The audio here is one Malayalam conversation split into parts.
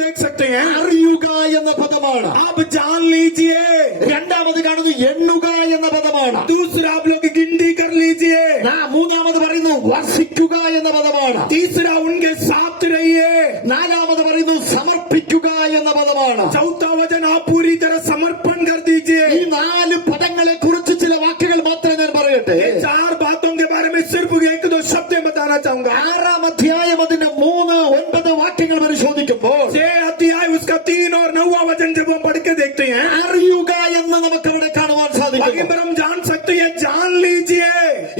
देख सकते हैं। അറിയുക എന്ന പദമാണ്. आप जान लीजिए। രണ്ടാമത് കാണുന്നത് എണ്ണുക എന്ന പദമാണ്. दूसरा आप लोग गिनती कर लीजिए। മൂന്നാമത് പറയുന്നു വസിക്കുക എന്ന പദമാണ്. तीसरा उनके साथ रहिए। നാലാമത് പറയുന്നു സമർപ്പിക്കുക എന്ന പദമാണ്. चौथा वचन आप पूरी तरह समर्पण कर दीजिए। ഈ നാല് പദങ്ങളെ കുറിച്ച് ചില വാക്കുകൾ മാത്രമേ ഞാൻ പറയട്ടെ. चार बातों के बारे में सिर्फ एक दो शब्द बताना चाहूंगा। 6-ാം അധ്യായം അതിന്റെ 3-9 വാക്യങ്ങൾ പരിശോധിക്കുമ്പോൾ 6 अध्याय उसका 3 और 9वां वचन जब हम पढ़ के देखते हैं, അറിയുക എന്ന് നമുക്ക് അവിടെ കാണുവാൻ സാധിക്കും. हम जान सकते हैं, जान लीजिए।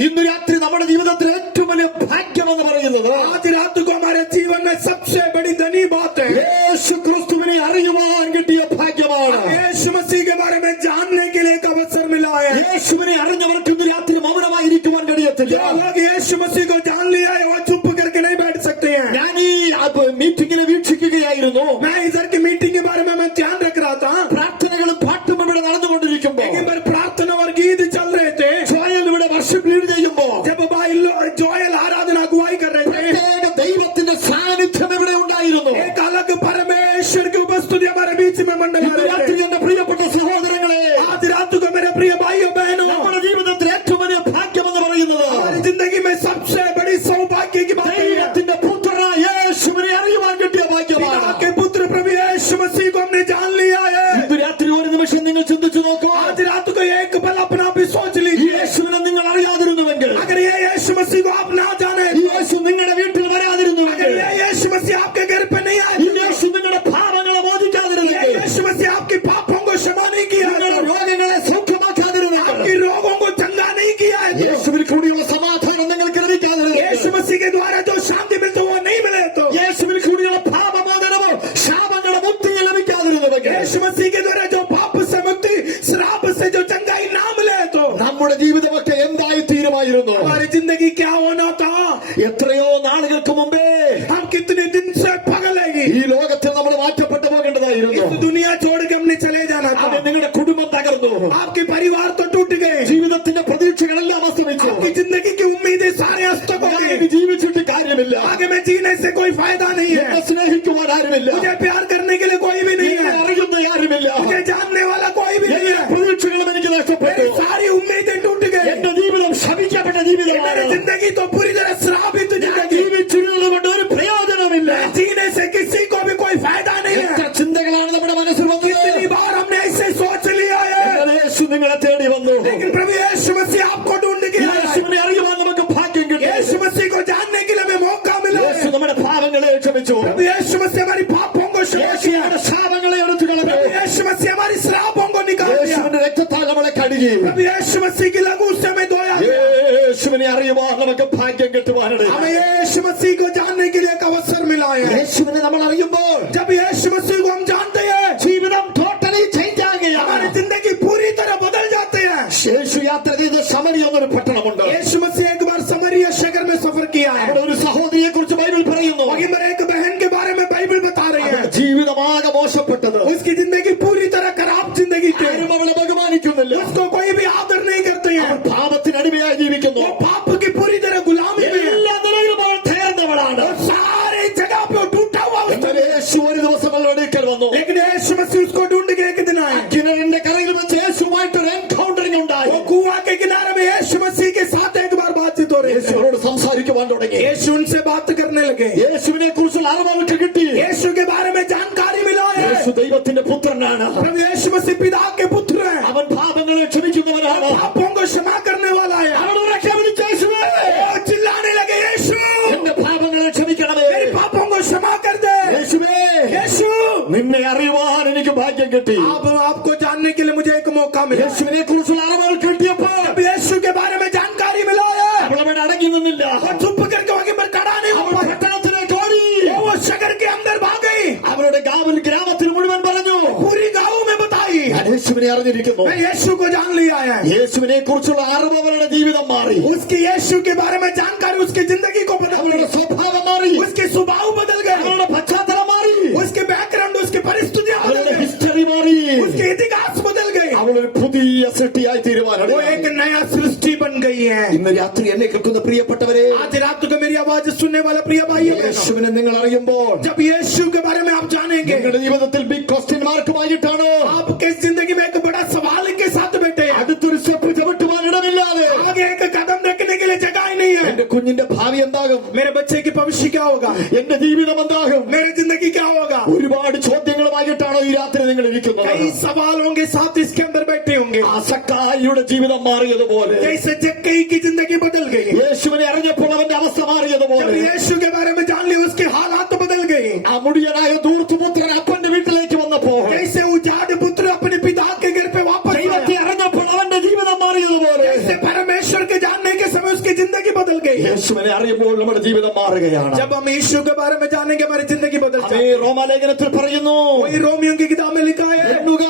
ഇന്ന് രാത്രി നമ്മുടെ ജീവിതത്തിൽ ഏറ്റവും വലിയ ഭാഗ്യം എന്ന് പറയുന്നത് आज रात को हमारे जीवन में सबसे बड़ी धनी बात है, യേശു ക്രിസ്തുവിനെ അറിയുവാൻ കിട്ടിയ ഭാഗ്യമാണ്. यीशु मसीह के बारे में जानने के लिए एक अवसर मिला है। യേശുവിനെ അറിഞ്ഞവർക്ക് ഇന്ന് രാത്രി മൗനമായിരിക്കുവാൻ കഴിയത്തില്ല. जो लोग यीशु मसीह को जान लिया है वो चुप करके नहीं बैठ सकते हैं। ഞാൻ ഈ മീറ്റിംഗിനെ വീക്ഷിക്കുകയായിരുന്നു. मैं इधर की मीटिंग के बारे में मैं ध्यान रख रहा था। പ്രാർത്ഥനകളും പാട്ടും ഇവിടെ നടന്നുകൊണ്ടിരിക്കുമ്പോൾ प्रार्थना और गीत चल रहे थे। ജോയൽ ഇവിടെ വർഷിപ്പ് ലീഡ് ചെയ്യുമ്പോൾ जब भाई जोएल आराधना अगुवाई कर रहे थे, ദൈവത്തിന്റെ സാന്നിധ്യം ഇവിടെ ഉണ്ടായിരുന്നു. एक अलग परमेश्वर की उपस्थिति हमारे बीच में मंडला रही രാത്രി है। എന്റെ പ്രിയപ്പെട്ട സഹോദരങ്ങളെ, आज रात को मेरे प्रिय भाइयों बहनों, നമ്മുടെ ജീവിതത്തിൽ ഏറ്റവും വലിയ ഭാഗ്യം എന്ന് പറയുന്നത് हमारी जिंदगी में सबसे बड़ी सौभाग्य की बात है, ദൈവത്തിന്റെ പുത്രനായ യേശുവിനെ അറിയുവാൻ കിട്ടിയ ഭാഗ്യമാണ്. पिता के पुत्र प्रभु यीशु मसीह को हमने जान लिया है। ഇന്ന് രാത്രി ഒരു നിമിഷം നിങ്ങൾ ചിന്തിച്ചു നോക്കൂ. आज रात को एक पल अपना भी सोच लीजिए, യേശുവിനെ നിങ്ങൾ അറിയാതിരുന്നുവെങ്കിൽ, अगर ये यीशु मसीह को आप ना जाने, ഈ യേശു നിങ്ങളുടെ വീട്ടിൽ വരാതിരുന്നുവെങ്കിൽ, अगर ये यीशु मसीह आपके घर पे नहीं आए, ഈ യേശു നിങ്ങളുടെ പാപങ്ങളെ മോചിക്കാതിരുന്നെങ്കിൽ, यीशु मसीह आपके पापों को क्षमा नहीं किया, നിങ്ങളുടെ രോഗങ്ങളെ സൗഖ്യമാക്കാതിരുന്നെങ്കിൽ, आपके रोगों को चंगा नहीं किया है, യേശുവിൽ കൂടിയുള്ള സമാധാനം നിങ്ങൾക്ക് ലഭിക്കാതിരുന്നെങ്കിൽ, यीशु मसीह के द्वारा जो शांति मिलती वो नहीं मिले तो, യേശുവിൽ കൂടിയുള്ള പാപമോചനമോ ശാപങ്ങളെ മുക്തിയെ ലഭിക്കാതിരുന്നുവെങ്കിൽ, यीशु मसीह के द्वारा जो पाप से मुक्ति, श्राप से जो चंगाई ना मिले तो നമ്മുടെ ജീവിതമൊക്കെ എന്തായി തീരുമായിരുന്നു? हमारी जिंदगी क्या होना था? എത്രയോ നാളുകൾക്ക് മുമ്പേ हम कितने दिन से पगलेगी, ഈ ലോകത്തിൽ നമ്മൾ മാറ്റപ്പെട്ടു പോകേണ്ടതായിരുന്നു. इस दुनिया छोड़ के हमने चले जाना था। അത് നിങ്ങളുടെ കുടുംബം തകർന്നു. आपके परिवार तो टूट गए, ജീവിതത്തിന്റെ പ്രതീക്ഷകളെല്ലാം അസ്തമിച്ചു. आपकी जिंदगी की उम्मीदें सारे अस्त हो ഞാൻ गई। ഇനി ജീവിച്ചിട്ട് കാര്യമില്ല. आगे में जीने से कोई फायदा नहीं है, എന്നെ സ്നേഹിക്കുവാൻ ആരുമില്ല. मुझे प्यार करने के लिए कोई भी नहीं എന്നെ है, അറിയുന്ന ആരുമില്ല. मुझे जानने वाला कोई भी नहीं എല്ലാ है, പ്രതീക്ഷകളും എനിക്ക് നഷ്ടപ്പെട്ടു. मेरी सारी उम्मीदें टूट गई, എന്റെ ജീവിതം ശപിക്കപ്പെട്ട ജീവിതമാണ്. मेरी जिंदगी तो पूरी तरह श्रापित ഞാൻ जिंदगी, ജീവിച്ചിരുന്നത് കൊണ്ട് ഒരു പ്രയോജനമില്ല. जीने से किसी को भी कोई फायदा नहीं എത്ര है। ചിന്തകളാണ് നമ്മുടെ മനസ്സിൽ വന്നത്. कितनी बार हमने ऐसे सोच लिया है, എന്നാൽ യേശു നിങ്ങളെ തേടി വന്നു. लेकिन प्रभु यीशु मसीह आपको ढूंढ के आया है। യേശുവിനെ അറിയുവാൻ നമുക്ക് ഭാഗ്യം കിട്ടി. यीशु मसीह को जानने के लिए हमें मौका मिला है। യേശു നമ്മുടെ പാപങ്ങളെ ക്ഷമിച്ചു. प्रभु यीशु मसीह हमारी पापों को क्षमा യേശു किया, നമ്മുടെ ശാപങ്ങളെ എടുത്തു കളഞ്ഞു. प्रभु यीशु मसीह हमारी श्रापों को निकाल दिया, യേശുവിന്റെ രക്തത്താൽ നമ്മളെ കഴുകി. प्रभु यीशु मसीह की लहू से हमें धोया। യേശുവിനെ അറിയുവാൻ നമുക്ക് ഭാഗ്യം കിട്ടുവാനിടയായി. हमें यीशु मसीह को जानने के लिए एक अवसर मिला है। യേശുവിനെ നമ്മൾ അറിയുമ്പോൾ जब यीशु मसीह को हम जानते हैं, ജീവിതം ടോട്ടലി ചേഞ്ച് हमारी ആകുകയാണ്. जिंदगी पूरी तरह बदल जाते हैं। യേശു യാത്ര ചെയ്ത സമരി എന്നൊരു പട്ടണമുണ്ട്. यीशु मसीह एक बार समरिया शहर में सफर किया है। അവിടെ ഒരു സഹോദരിയെ കുറിച്ച് ബൈബിൾ പറയുന്നു. वहीं पर एक बहन के बारे में बाइबल बता रही है, അവരുടെ ജീവിതമാകെ മോശപ്പെട്ടത്. उसकी जिंदगी पूरी तरह खराब जिंदगी थी, ആരും അവളെ ബഹുമാനിക്കുന്നില്ല. उसको कोई भी आदर नहीं करते हैं, അവൾ പാപത്തിന് അടിമയായി ജീവിക്കുന്നു. वो पाप की पूरी तरह गुलामी में है, എല്ലാ നിലയിലും അവൾ തകർന്നവളാണ്. और सारे जगह पे वो टूटा हुआ എന്നാൽ യേശു ഒരു ദിവസം അവളുടെ അടുക്കൽ വന്നു. लेकिन यीशु मसीह उसको ढूंढ के एक दिन आए। കിണറിന്റെ കരയിൽ വെച്ച് യേശുവായിട്ട് ഒരു എൻകൗണ്ടറിംഗ് ഉണ്ടായി. वो कुआं के किनारे में यीशु मसीह के साथ एक बार बातचीत हो रही യേശു है। അവരോട് സംസാരിക്കുവാൻ തുടങ്ങി. यीशु उनसे बात करने लगे, യേശുവിനെ കുറിച്ചുള്ള അറിവ് അവർക്ക് കിട്ടി. यीशु के बारे में जानकारी मिला है। യേശു ദൈവത്തിന്റെ പുത്രനാണ്. प्रभु यीशु मसीह पिता के पुत्र हैं, അവൻ പാപങ്ങളെ ക്ഷമിക്കുന്നവനാണ്. पापों को क्षमा करने वाला है। അവൻ ഉറക്കെ വിളിച്ച് യേശുവേ, वो चिल्लाने लगे, यीशु എന്റെ പാപങ്ങളെ ക്ഷമിക്കണമേ. मेरे पापों को क्षमा कर दे। യേശുവേ, यीशु നിന്നെ അറിയുവാൻ എനിക്ക് ഭാഗ്യം കിട്ടി. आपको जानने के लिए मुझे एक मौका मिला। യേശുവിനെ കുറിച്ചുള്ള അറിവുകൾ കിട്ടിയപ്പോൾ जब यीशु के बारे में जानकारी मिला है, അവൾ അവിടെ അടങ്ങി നിന്നില്ല. वो चुप करके वहीं पर खड़ा नहीं അവൾ हुआ, പട്ടണത്തിലേക്ക് ഓടി. वो शहर के अंदर भाग गई, അവരുടെ ഗാവിൽ ഗ്രാമത്തിൽ മുഴുവൻ പറഞ്ഞു, पूरी गांव में बताई, ഞാൻ യേശുവിനെ അറിഞ്ഞിരിക്കുന്നു. मैं यीशु को जान लिया है। യേശുവിനെ കുറിച്ചുള്ള അറിവ് അവരുടെ ജീവിതം മാറി. उसकी यीशु के बारे में जानकारी उसकी जिंदगी को बदल അവരുടെ गई, സ്വഭാവം മാറി. उसके स्वभाव बदल गए, അവരുടെ പശ്ചാത്തലം മാറി. उसके बैकग्राउंड, उसकी परिस्थितियां बदल അവരുടെ गई, ഹിസ്റ്ററി മാറി. उसके इतिहास बदल गए, അവളൊരു പുതിയ സൃഷ്ടിയായി वो തീരുമാനം. एक नया सृष्टि बन गई है। ഇന്ന് രാത്രി എന്നെ കേൾക്കുന്ന പ്രിയപ്പെട്ടവരെ, आज रात को मेरी आवाज सुनने वाला प्रिय भाई, യേശുവിനെ നിങ്ങൾ അറിയുമ്പോൾ जब यीशु के बारे में आप जानेंगे, बैठेंगे। നിങ്ങളുടെ ജീവിതത്തിൽ ബിഗ് ക്വസ്റ്റ്യൻ മാർക്കുമായിട്ടാണോ आपके जिंदगी में एक बड़ा सवाल के साथ बैठे हैं। അടുത്തൊരു സ്റ്റെപ്പ് ചവിട്ടുവാൻ ഇടമില്ലാതെ आगे एक कदम रखने के लिए जगह ही नहीं है। എന്റെ കുഞ്ഞിന്റെ ഭാവി എന്താകും, मेरे बच्चे की भविष्य क्या होगा, എന്റെ ജീവിതം എന്താകും, मेरी जिंदगी क्या होगा। ഒരുപാട് ചോദ്യങ്ങളുമായിട്ടാണോ ഈ രാത്രി നിങ്ങൾ ഇരിക്കുന്നത്? कई सवाल होंगे साथ इसके अंदर बैठे होंगे। ആ സക്കായിയുടെ ജീവിതം മാറിയതുപോലെ, जैसे जक्कई की जिंदगी बदल गई, യേശുവിനെ അറിഞ്ഞപ്പോൾ അവന്റെ അവസ്ഥ जब മാറിയതുപോലെ, यीशु के बारे में जान लिया उसके हालात बदल गए। ആ മുടിയനായ ധൂർത്തുപുത്രൻ അപ്പന്റെ വീട്ടിലേക്ക് വന്നപ്പോൾ, जैसे उजाड़ पुत्र अपने पिता के घर पे वापस ദൈവത്തെ आया, അറിഞ്ഞപ്പോൾ അവന്റെ ജീവിതം മാറിയതുപോലെ, जैसे परमेश्वर के जानने के समय उसकी जिंदगी बदल गई। യേശുവിനെ അറിയുമ്പോൾ നമ്മുടെ ജീവിതം മാറുകയാണ്. जब हम यीशु के बारे में जानेंगे हमारी जिंदगी बदल അതേ जाएगी। റോമാലേഖനത്തിൽ പറയുന്നു, वही रोमियो की किताब में लिखा है, എണ്ണുക,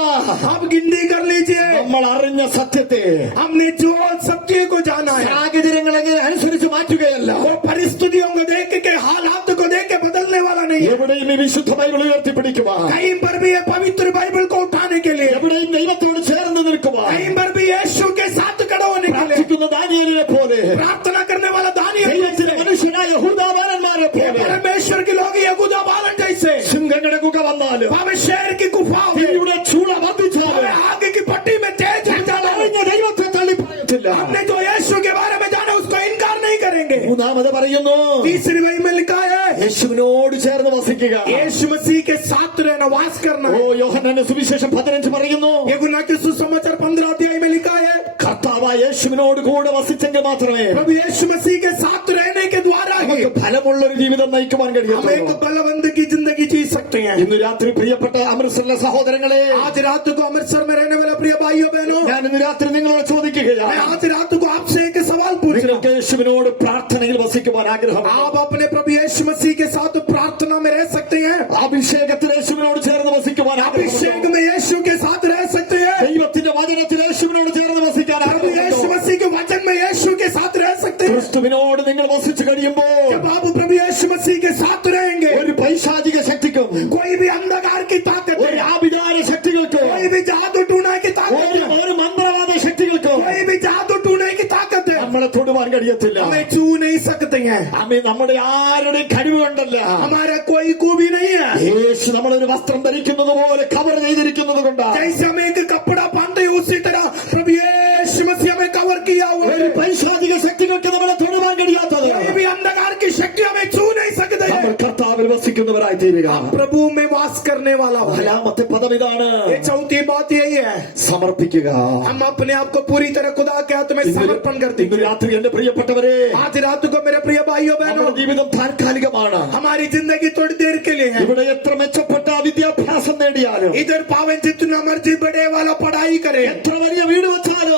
आप गिनती कर लीजिए, നമ്മൾ അറിഞ്ഞ സത്യത്തെ हमने जो सत्य को जाना है സാഹചര്യങ്ങളെ അനുസരിച്ച് മാറ്റുകയല്ല. वो परिस्थितियों को देख के हालात को देख के बदलने वाला नहीं है। എവിടെയും ഈ വിശുദ്ധ ബൈബിൾ ഉയർത്തിപ്പിടിക്കുവാൻ, कहीं पर भी ये पवित्र बाइबल को उठाने के लिए, എവിടെയും ദൈവത്തോട് ചേർന്ന് നിൽക്കുവാൻ, कहीं पर भी यीशु के साथ खड़ा होने के लिए, പ്രാർത്ഥിക്കുന്ന ദാനിയേലിനെ പോലെ, प्रार्थना करने वाला दानिയേൽ ദൈവത്തിന്റെ മനുഷ്യനായ യഹൂദാബാലന്മാരെ പോലെ, परमेश्वर के लोग यहूदा बालन जैसे സിംഹങ്ങളുടെ ഗുഹ വന്നാലും, हमें शहर की गुफाओं में, തീയുടെ ചൂള വധിച്ചാലും, हमें आग की पट्टी में तेज हो जाना, അറിഞ്ഞ ദൈവത്തെ തള്ളി പറയത്തില്ല. हमने जो यीशु के बारे में जाना उसको इनकार नहीं करेंगे। മൂന്നാമത് പറയുന്നു, तीसरी वही में लिखा है, യേശുവിനോട് ചേർന്ന് വസിക്കുക. यीशु मसीह के साथ रहना, वास करना। ഓ യോഹന്നാന്റെ സുവിശേഷം 15 പറയുന്നു, यूहन्ना के सुसमाचार 15 अध्याय में लिखा है, കർത്താവായ യേശുവിനോട് കൂടെ വസിച്ചെങ്കിൽ മാത്രമേ प्रभु यीशु मसीह के साथ रहने के द्वारा ही നമുക്ക് ഫലമുള്ള ഒരു ജീവിതം നയിക്കുവാൻ हम एक കഴിയുള്ളൂ. बलवंत की जिंदगी जी सकते हैं। ഇന്ന് രാത്രി പ്രിയപ്പെട്ട അമൃത്സറിലെ സഹോദരങ്ങളെ, आज रात को अमृतसर में रहने वाला प्रिय भाइयों बहनों, ഞാൻ ഇന്ന് രാത്രി നിങ്ങളോട് मैं ചോദിക്കുകയാണ്, आज रात को आपसे एक सवाल पूछ रहा हूं। നിങ്ങൾക്ക് യേശുവിനോട് പ്രാർത്ഥനയിൽ വസിക്കുവാൻ ആഗ്രഹം, आप अपने प्रभु यीशु मसीह के साथ प्रार्थना में रह सकते हैं, അഭിഷേകത്തിൽ യേശുവിനോട് ചേർന്ന് വസിക്കുവാൻ अभिषेक ആഗ്രഹം, में यीशु के साथ रह सकते हैं, ദൈവത്തിന്റെ വചനത്തിൽ യേശുവിനോട് ചേർന്ന് വസിക്കാൻ प्रभु यीशु ആഗ്രഹം. मसीह के वचन में यीशु के साथ रह सकते हैं। ക്രിസ്തുവിനോട് നിങ്ങൾ വസിച്ചു കഴിയുമ്പോൾ जब आप प्रभु यीशु मसीह के साथ रहेंगे, ഒരു പൈശാചിക ശക്തിക്കും, कोई भी अंधकार की ताकत, ഒരു ആഭിചാര ശക്തികൾക്കും, कोई भी जादू टूने की ताकत, ഒരു മന്ത്രവാദ ശക്തികൾക്കും कोई भी जादू टूने की ताकत है, നമ്മളെ തൊടുവാൻ കഴിയത്തില്ല. हमें छू नहीं सकते हैं। അമ്മേ, നമ്മുടെ ആരുടെ കഴിവ് കൊണ്ടല്ല, हमारा कोई खूबी नहीं है। യേശു നമ്മളൊരു വസ്ത്രം ധരിക്കുന്നത് പോലെ കവർ ചെയ്തിരിക്കുന്നത് കൊണ്ടാണ്. जैसे हम एक कपड़ा पहनते हैं उसी तरह प्रभु यीशु मसीह हमें कवर किया हुआ ഒരു है। പൈശാചിക ശക്തികൾക്ക് നമ്മളെ തൊടുവാൻ കഴിയാത്തത്, कोई भी अंधकार की शक्ति हमें छू नहीं सकते നമ്മൾ हैं। കർത്താവിൽ വസിക്കുന്നവരായി തീരുക. प्रभु में वास करने वाला हो। നാലാമത്തെ പദം ഇതാണ്, ये चौथी बात यही है, സമർപ്പിക്കുക. हम अपने आप को पूरी तरह खुदा के हाथ में समर्पण करते ഇന്ന് हैं। രാത്രി എന്റെ പ്രിയപ്പെട്ടവരെ, आज रात को मेरे प्रिय भाइयों बहनों, നമ്മുടെ ജീവിതം താൽക്കാലികമാണ്. हमारी जिंदगी थोड़ी देर के लिए है। ഇവിടെ എത്ര മെച്ചപ്പെട്ട വിദ്യാഭ്യാസം നേടിയാലും, इधर पावन जितना मर्जी बड़े वाला पढ़ाई करे, എത്ര വലിയ വീട് വെച്ചാലും,